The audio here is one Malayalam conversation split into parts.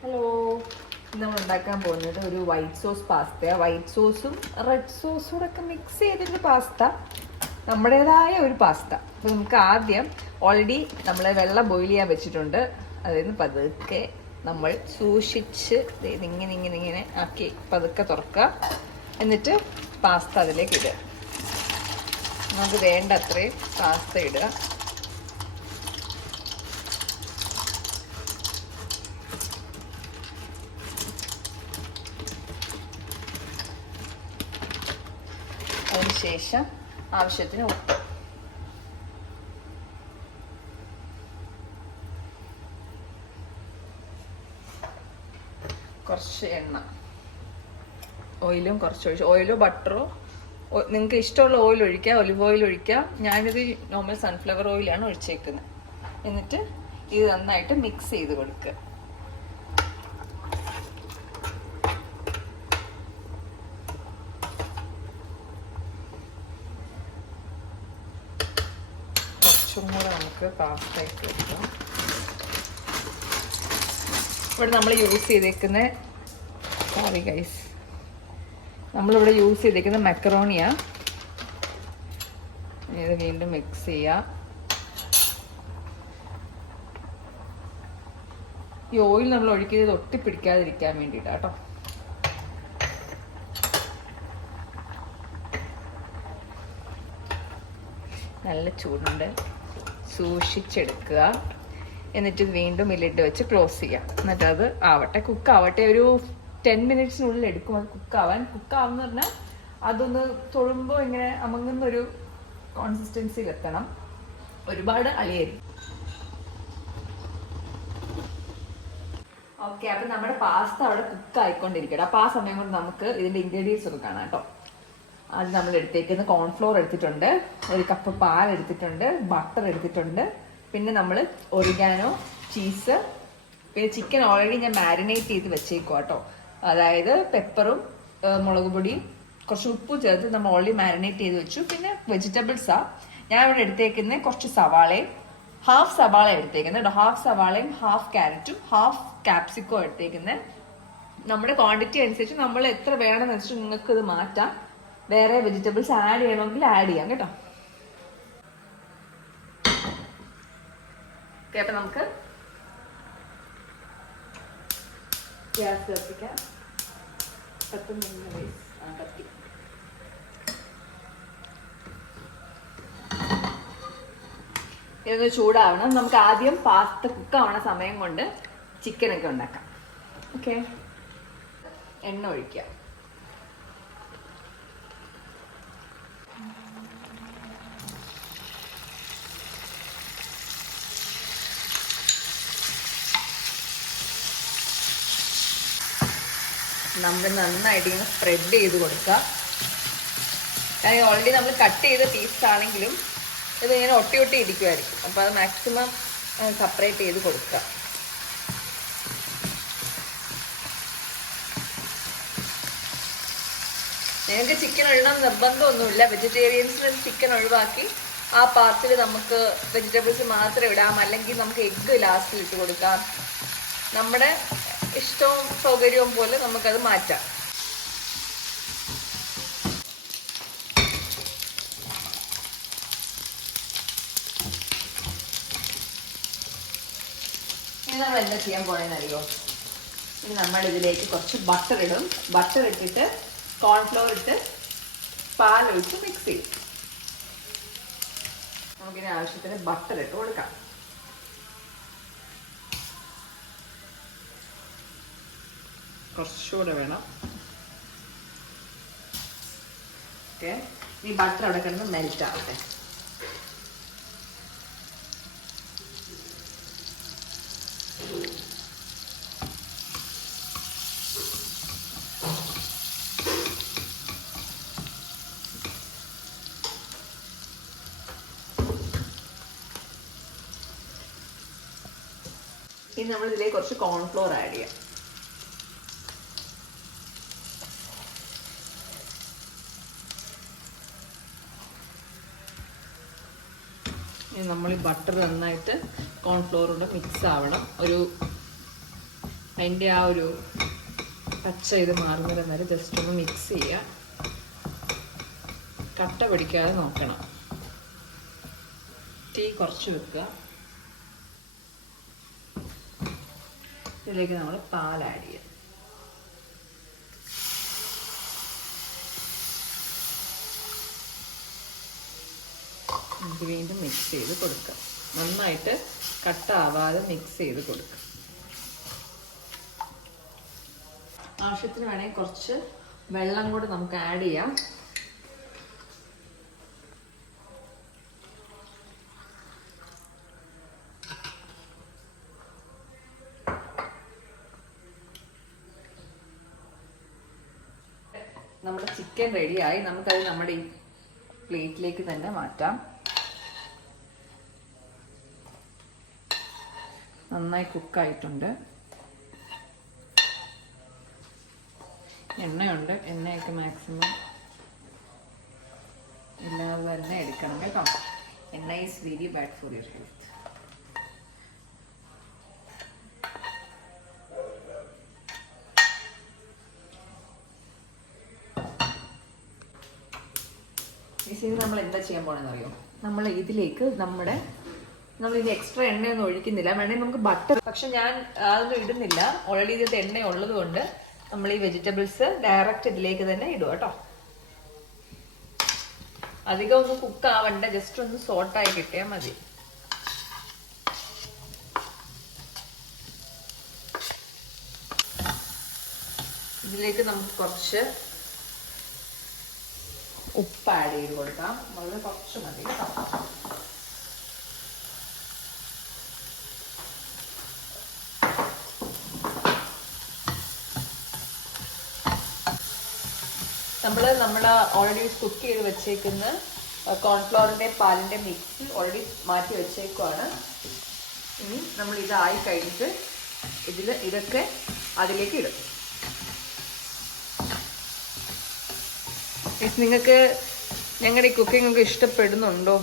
ഹലോ, നമ്മൾ ഉണ്ടാക്കാൻ പോകുന്നത് ഒരു വൈറ്റ് സോസ് പാസ്തയാണ്. വൈറ്റ് സോസും റെഡ് സോസും കൂടെ ഒക്കെ മിക്സ് ചെയ്തിട്ട് പാസ്ത, നമ്മുടേതായ ഒരു പാസ്ത. അപ്പോൾ നമുക്ക് ആദ്യം ഓൾറെഡി നമ്മൾ വെള്ളം ബോയിൽ ചെയ്യാൻ വെച്ചിട്ടുണ്ട്. അതിൽ നിന്ന് പതുക്കെ നമ്മൾ സൂക്ഷിച്ച് ഇങ്ങനെ ഇങ്ങനെ ഇങ്ങനെ ആക്കി പതുക്കെ തുറക്കുക. എന്നിട്ട് പാസ്ത അതിലേക്ക് ഇടുക. നമുക്ക് വേണ്ട അത്രയും പാസ്ത ഇടുക. അതിനുശേഷം ആവശ്യത്തിന് ഉപ്പ്, കുറച്ച് എണ്ണ, ഓയിലും കുറച്ച് ഒഴിച്ച്, ഓയിലോ ബട്ടറോ നിങ്ങൾക്ക് ഇഷ്ടമുള്ള ഓയിൽ ഒഴിക്കാം, ഒലിവ് ഓയിൽ ഒഴിക്കാം. ഞാനിത് നോർമൽ സൺഫ്ലവർ ഓയിലാണ് ഒഴിച്ചേക്കുന്നത്. എന്നിട്ട് ഇത് നന്നായിട്ട് മിക്സ് ചെയ്ത് കൊടുക്കുക. കുറച്ചും കൂടെ നമുക്ക് പാസ്ത ഇട്ട് വെക്കാം. ഇവിടെ നമ്മൾ യൂസ് ചെയ്തേക്കുന്ന സോറി ഗൈസ്, നമ്മളിവിടെ യൂസ് ചെയ്തേക്കുന്ന മക്കറോണിയാണ്. ഇത് വീണ്ടും മിക്സ് ചെയ്യാം. ഈ ഓയിൽ നമ്മൾ ഒഴിക്കുന്നത് ഒട്ടിപ്പിടിക്കാതിരിക്കാൻ വേണ്ടിയിട്ടാണ് കേട്ടോ. നല്ല ചൂടുണ്ട്, സൂക്ഷിച്ചെടുക്കുക. എന്നിട്ട് വീണ്ടും ലിഡ് വെച്ച് ക്ലോസ് ചെയ്യാം. എന്നിട്ട് അത് ആവട്ടെ, കുക്കാവട്ടെ. ഒരു 10 മിനിറ്റ്സിനുള്ളിൽ എടുക്കും അത് കുക്കാവുന്ന പറഞ്ഞാൽ അതൊന്ന് തൊഴുമ്പോൾ ഇങ്ങനെ അമങ്ങുന്നൊരു കോൺസിസ്റ്റൻസിയിൽ എത്തണം. ഒരുപാട് അളിയായിരിക്കും. ഓക്കെ, അപ്പം നമ്മുടെ പാസ്ത അവിടെ കുക്ക് ആയിക്കൊണ്ടിരിക്കട്ടെ. അപ്പം ആ സമയം കൊണ്ട് നമുക്ക് ഇതിൻ്റെ ഇൻഗ്രീഡിയൻസ് ഒക്കെ കാണാം കേട്ടോ. അത് നമ്മൾ എടുത്തേക്കുന്ന കോൺഫ്ലോർ എടുത്തിട്ടുണ്ട്, 1 കപ്പ് പാൽ എടുത്തിട്ടുണ്ട്, ബട്ടർ എടുത്തിട്ടുണ്ട്, പിന്നെ നമ്മൾ ഒറിഗാനോ, ചീസ്, പിന്നെ ചിക്കൻ ഓൾറെഡി ഞാൻ മാരിനേറ്റ് ചെയ്ത് വെച്ചേക്കും കേട്ടോ. അതായത് പെപ്പറും മുളക് പൊടിയും കുറച്ച് ഉപ്പും ചേർത്ത് നമ്മൾ ഓൾറെഡി മാരിനേറ്റ് ചെയ്ത് വെച്ചു. പിന്നെ വെജിറ്റബിൾസാണ് ഞാൻ ഇവിടെ എടുത്തേക്കുന്നത്. കുറച്ച് സവാളയും, ഹാഫ് സവാള എടുത്തേക്കുന്നത്, ഹാഫ് സവാളയും ഹാഫ് ക്യാരറ്റും ഹാഫ് ക്യാപ്സിക്കോ എടുത്തേക്കുന്നത്. നമ്മുടെ ക്വാണ്ടിറ്റി അനുസരിച്ച് നമ്മൾ എത്ര വേണമെന്ന് വെച്ചിട്ട് നിങ്ങൾക്ക് ഇത് മാറ്റാം. വേറെ വെജിറ്റബിൾസ് ആഡ് ചെയ്യണമെങ്കിൽ ആഡ് ചെയ്യാം കേട്ടോ. ഓക്കെ, അപ്പം നമുക്ക് ഗ്യാസ് കത്തിക്കാം. കത്തി ഇതൊന്ന് ചൂടാവണം. നമുക്ക് ആദ്യം പാസ്ത കുക്കാവണ സമയം കൊണ്ട് ചിക്കനൊക്കെ ഉണ്ടാക്കാം. ഓക്കെ, എണ്ണ ഒഴിക്കാം. നമ്മൾ നന്നായിട്ട് ഇങ്ങനെ സ്പ്രെഡ് ചെയ്ത് കൊടുക്കുക. കാരണം ഓൾറെഡി നമ്മൾ കട്ട് ചെയ്ത പീസ് ആണെങ്കിലും ഇത് ഇങ്ങനെ ഒട്ടി ഒട്ടി ഇരിക്കുമായിരിക്കും. അപ്പോൾ അത് മാക്സിമം സെപ്പറേറ്റ് ചെയ്ത് കൊടുക്കുക. നിങ്ങൾക്ക് ചിക്കൻ ഒഴിയണം നിർബന്ധമൊന്നുമില്ല. വെജിറ്റേറിയൻസിന് ചിക്കൻ ഒഴിവാക്കി ആ പാർട്ടിൽ നമുക്ക് വെജിറ്റബിൾസ് മാത്രം ഇടാം, അല്ലെങ്കിൽ നമുക്ക് എഗ്ഗ് ലാസ്റ്റിൽ ഇട്ട് കൊടുക്കാം. നമ്മുടെ ഇഷ്ടവും സൗകര്യവും പോലെ നമുക്കത് മാറ്റാം. ഇനി നമ്മൾ എന്താ ചെയ്യാൻ പോണെന്നറിയോ? ഇനി നമ്മൾ ഇതിലേക്ക് കുറച്ച് ബട്ടർ ഇടും. ബട്ടർ ഇട്ടിട്ട് കോൺഫ്ലോർ ഇട്ട് പാലൊഴിച്ച് മിക്സ് ചെയ്യും. നമുക്കിനി ആവശ്യത്തിന് ബട്ടർ ഇട്ട് കൊടുക്കാം. കുറച്ചുകൂടെ വേണം. ഓക്കെ, ഈ ബട്ടർ അവിടെ കിടന്ന് മെൽറ്റ് ആവട്ടെ. ഇനി നമ്മൾ ഇതിലേക്ക് കുറച്ച് കോൺഫ്ലോർ ആഡ് ചെയ്യാം. നമ്മൾ ഈ ബട്ടർ നന്നായിട്ട് കോൺഫ്ലോർ കൊണ്ട് മിക്സ് ആവണം. ഒരു അതിൻ്റെ ആ ഒരു പച്ച ഇത് മാറുന്നത് എന്നാലും ജസ്റ്റ് ഒന്ന് മിക്സ് ചെയ്യുക. കട്ട പിടിക്കാതെ നോക്കണം. തീ കുറച്ച് വെക്കുക. ഇതിലേക്ക് നമ്മൾ പാൽ ആഡ് ചെയ്യുക. വീണ്ടും മിക്സ് ചെയ്ത് കൊടുക്കുക. നന്നായിട്ട് കട്ടാവാതെ മിക്സ് ചെയ്ത് കൊടുക്കുക. ആവശ്യത്തിന് വേണമെങ്കിൽ കുറച്ച് വെള്ളം കൂടെ നമുക്ക് ആഡ് ചെയ്യാം. നമ്മുടെ ചിക്കൻ റെഡിയായി. നമുക്കത് നമ്മുടെ ഈ പ്ലേറ്റിലേക്ക് തന്നെ മാറ്റാം. നന്നായി കുക്കായിട്ടുണ്ട്. എണ്ണയുണ്ട്. എണ്ണയൊക്കെ മാക്സിമം ഇല്ലാതെ തന്നെ എടുക്കണം കേട്ടോ. എണ്ണ is very bad for your health. നമ്മൾ എന്താ ചെയ്യാൻ പോണെന്ന് അറിയോ? നമ്മൾ ഇതിലേക്ക് നമ്മൾ ഇത് എക്സ്ട്രാ എണ്ണയൊന്നും ഒഴിക്കുന്നില്ല. വേണമെങ്കിൽ നമുക്ക് ബട്ടർ, പക്ഷെ ഞാൻ അതൊന്നും ഇടുന്നില്ല. ഓൾറെഡി ഇതിന്റെ എണ്ണ ഉള്ളത് കൊണ്ട് നമ്മൾ ഈ വെജിറ്റബിൾസ് ഡയറക്റ്റ് ഇതിലേക്ക് തന്നെ ഇടുക കേട്ടോ. അധികം ഒന്നും കുക്ക് ആവണ്ട, ജസ്റ്റ് ഒന്ന് സോട്ടായി കിട്ടിയാൽ മതി. ഇതിലേക്ക് നമുക്ക് കുറച്ച് ഉപ്പ് ആഡ് ചെയ്ത് കൊടുക്കാം. വളരെ കുറച്ച് മതി കേട്ടോ. നമ്മൾ ഓൾറെഡി കുക്ക് ചെയ്ത് വെച്ചേക്കുന്ന കോൺഫ്ലവറിന്റെ പാലിന്റെ മിക്സ് ഓൾറെഡി മാറ്റി വെച്ചേക്കുവാണ്. ഇനി നമ്മൾ ഇതായി കഴിഞ്ഞിട്ട് ഇതൊക്കെ അതിലേക്ക് ഇടും. നിങ്ങൾക്ക് ഞങ്ങളുടെ ഈ കുക്കിംഗ് ഒക്കെ ഇഷ്ടപ്പെടുന്നുണ്ടോ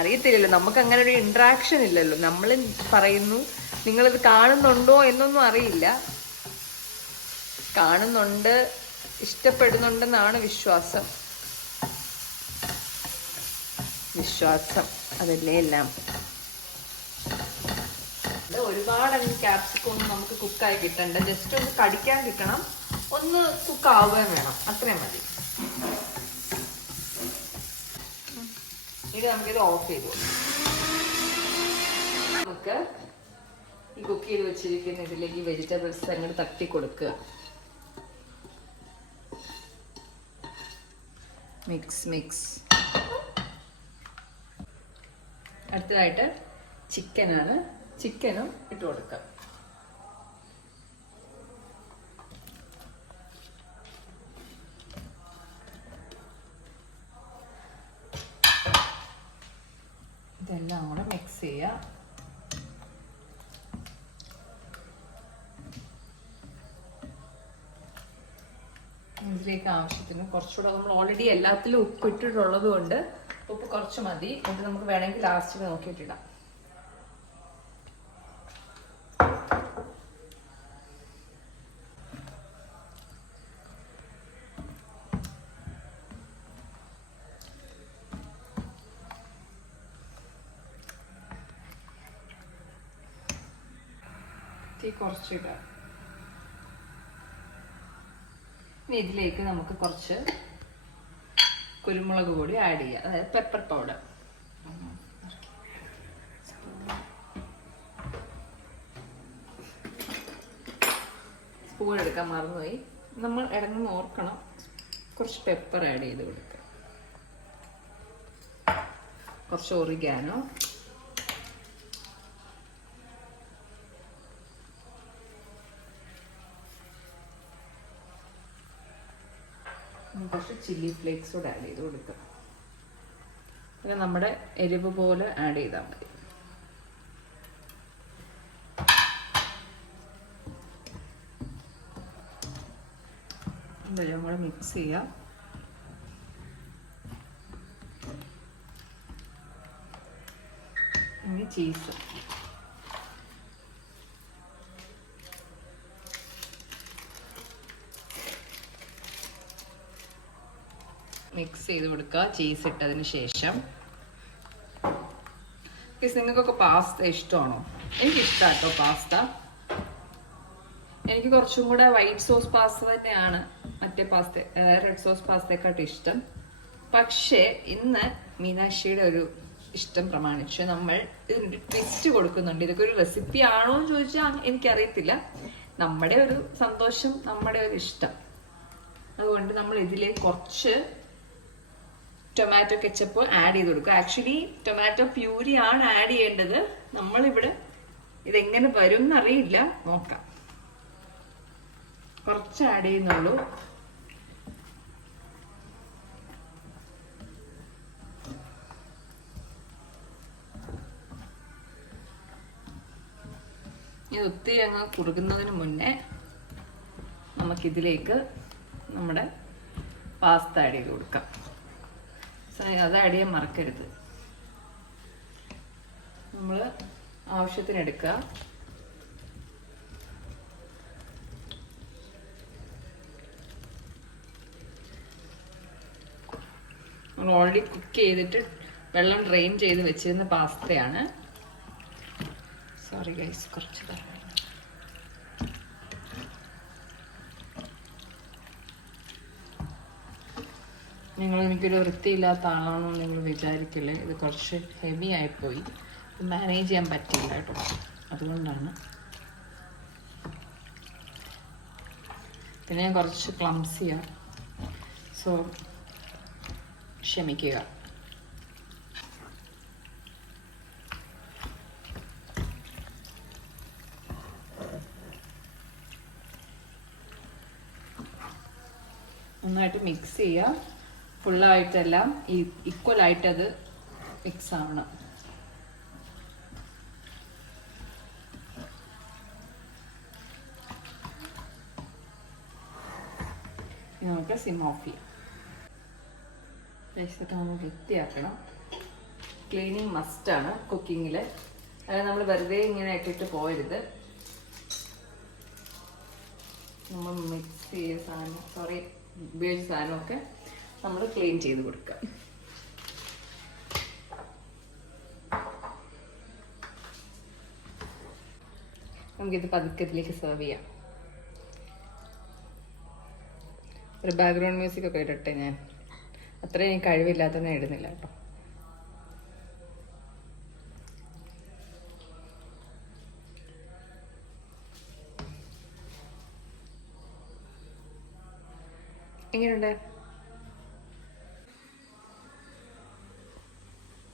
അറിയത്തില്ലല്ലോ. നമുക്ക് അങ്ങനെ ഒരു ഇന്ററാക്ഷൻ ഇല്ലല്ലോ. നമ്മൾ പറയുന്നു, നിങ്ങളിത് കാണുന്നുണ്ടോ എന്നൊന്നും അറിയില്ല. കാണുന്നുണ്ട്, ഇഷ്ടപ്പെടുന്നുണ്ടെന്നാണ് വിശ്വാസം. അതല്ലേ എല്ലാം. ഒരുപാട് ക്യാപ്സിക്കം ഒന്നും നമുക്ക് കുക്കായി കിട്ടണ്ട. ജസ്റ്റ് ഒന്ന് കടിക്കാൻ കിട്ടണം, ഒന്ന് കുക്ക് ആവുകയും വേണം. അത്രയും മതി. ഇനി നമുക്കിത് ഓഫ് ചെയ്തു. നമുക്ക് ഈ കുക്ക് ചെയ്ത് വെച്ചിരിക്കുന്ന ഇതിലേക്ക് വെജിറ്റബിൾസ് അങ്ങോട്ട് തട്ടി കൊടുക്കുക. മിക്സ്. അടുത്തതായിട്ട് ചിക്കനാണ്. ചിക്കനും ഇട്ട് കൊടുക്കാം. ഇതെല്ലാം കൂടെ മിക്സ് ചെയ്യുക. ഇതിലേക്ക് ആവശ്യത്തിന് കുറച്ചുകൂടെ, നമ്മൾ ഓൾറെഡി എല്ലാത്തിലും ഉപ്പ് ഇട്ടിട്ടുള്ളത് കൊണ്ട് ഉപ്പ് കുറച്ച് മതി. എന്നിട്ട് നമുക്ക് വേണമെങ്കിൽ ലാസ്റ്റിൽ നോക്കിയിട്ടിടാം. തീ കുറച്ചിടാം. ഇനി ഇതിലേക്ക് നമുക്ക് കുറച്ച് കുരുമുളക് പൊടി ആഡ് ചെയ്യാം, അതായത് പെപ്പർ പൗഡർ. സ്പൂൺ എടുക്കാൻ മറന്നുപോയി. നമ്മൾ ഇടന്ന് ഓർക്കണം, കുറച്ച് പെപ്പർ ആഡ് ചെയ്ത് കൊടുക്കുക. കുറച്ച് ഒറിഗാനോ, കുറച്ച് ചില്ലി ഫ്ലേക്സ് കൂടെ ആഡ് ചെയ്ത് കൊടുക്കുക. പിന്നെ നമ്മുടെ എരിവ് പോലെ ആഡ് ചെയ്താൽ മതി. ഇതെല്ലാം കൂടെ മിക്സ് ചെയ്യാം. ഇനി ചീസ് മിക്സ് ചെയ്ത് കൊടുക്കുക ചീസ് ഇട്ടതിന് ശേഷം. നിങ്ങൾക്കൊക്കെ പാസ്ത ഇഷ്ടമാണോ? എനിക്കിഷ്ടമാണ് കേട്ടോ പാസ്ത. എനിക്ക് കുറച്ചും കൂടെ വൈറ്റ് സോസ് പാസ്ത തന്നെയാണ് മറ്റേ പാസ്ത, റെഡ് സോസ് പാസ്തയെക്കാട്ടും ഇഷ്ടം. പക്ഷേ ഇന്ന് മീനാക്ഷിയുടെ ഒരു ഇഷ്ടം പ്രമാണിച്ച് നമ്മൾ ഇതിനൊരു ട്വിസ്റ്റ് കൊടുക്കുന്നുണ്ട്. ഇതൊക്കെ ഒരു റെസിപ്പി ആണോ എന്ന് ചോദിച്ചാൽ എനിക്കറിയത്തില്ല. നമ്മുടെ ഒരു സന്തോഷം, നമ്മുടെ ഒരു ഇഷ്ടം. അതുകൊണ്ട് നമ്മൾ ഇതിലേക്ക് കുറച്ച് ടൊമാറ്റോ കെച്ചപ്പ് ആഡ് ചെയ്ത് കൊടുക്കുക. ആക്ച്വലി ടൊമാറ്റോ പ്യൂരി ആണ് ആഡ് ചെയ്യേണ്ടത്. നമ്മളിവിടെ ഇതെങ്ങനെ വരും എന്നറിയില്ല, നോക്കാം. കുറച്ച് ആഡ് ചെയ്യുന്നുള്ളൂ. ഇത് ഒത്തിരി അങ്ങ് കുറുകുന്നതിന് മുന്നേ നമുക്കിതിലേക്ക് നമ്മുടെ പാസ്ത ആഡ് ചെയ്ത് കൊടുക്കാം. അത് ആഡ് ചെയ്യാൻ മറക്കരുത്. നമ്മൾ ആവശ്യത്തിന് എടുക്കുക. നമ്മൾ ഓൾറെഡി കുക്ക് ചെയ്തിട്ട് വെള്ളം ഡ്രെയിൻ ചെയ്ത് വെച്ചിരുന്ന പാസ്തയാണ്. സോറി ഗൈസ്, കുറച്ച് തരാം. നിങ്ങൾ എനിക്കൊരു വൃത്തിയില്ലാത്ത ആളാണോ നിങ്ങൾ വിചാരിക്കില്ലേ? ഇത് കുറച്ച് ഹെവി ആയിപ്പോയി, മാനേജ് ചെയ്യാൻ പറ്റില്ല കേട്ടോ, അതുകൊണ്ടാണ്. പിന്നെ ഞാൻ കുറച്ച് ക്ലംസിയാണ്, സോ ക്ഷമിക്കുക. നന്നായിട്ട് മിക്സ് ചെയ്യുക. ഫുള്ളായിട്ടെല്ലാം ഈക്വലായിട്ടത് മിക്സ് ആവണം. നമുക്ക് സിം ഓഫ് ചെയ്യാം. റൈസൊക്കെ നമ്മൾ വൃത്തിയാക്കണം. ക്ലീനിങ് മസ്റ്റാണ് കുക്കിങ്ങിൽ. അതായത് നമ്മൾ വെറുതെ ഇങ്ങനെ ഇട്ടിട്ട് പോയരുത്. നമ്മൾ മിക്സ് ചെയ്ത സാധനം, ഉപയോഗിച്ച സാധനമൊക്കെ നമ്മൾ ക്ലീൻ ചെയ്ത് കൊടുക്കുക. നമുക്കിത് പതുക്കത്തിലേക്ക് സെർവ് ചെയ്യാം. ഒരു ബാക്ക്ഗ്രൗണ്ട് മ്യൂസിക് ഒക്കെ ഇടട്ടെ. ഞാൻ അത്രയും എനിക്ക് കഴിവില്ലാത്തന്നെ ഇടുന്നില്ല കേട്ടോ. എങ്ങനെയുണ്ട്?